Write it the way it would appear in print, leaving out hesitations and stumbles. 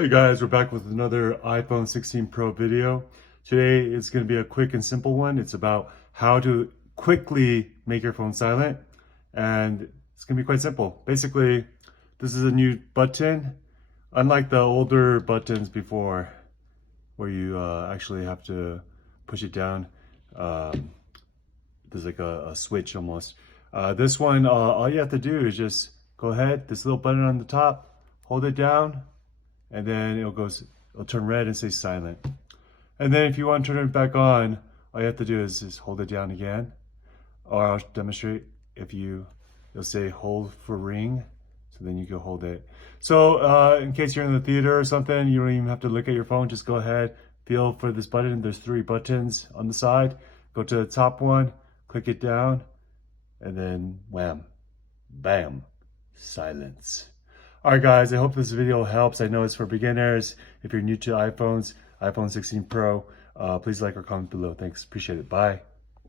Hey guys, we're back with another iPhone 16 Pro video. Today is going to be a quick and simple one. It's about how to quickly make your phone silent, and it's going to be quite simple. Basically, this is a new button, unlike the older buttons before where you actually have to push it down. There's like a switch almost. This one, all you have to do is just go ahead, this little button on the top, hold it down, and then it'll turn red and say silent. And then if you want to turn it back on, all you have to do is just hold it down again. Or I'll demonstrate. It'll say hold for ring, so then you can hold it. So in case you're in the theater or something, you don't even have to look at your phone. Just go ahead, feel for this button. There's 3 buttons on the side. Go to the top one, click it down, and then wham, bam, silence. Alright guys, I hope this video helps. I know it's for beginners. If you're new to iPhone 16 Pro, please like or comment below. Thanks, appreciate it. Bye.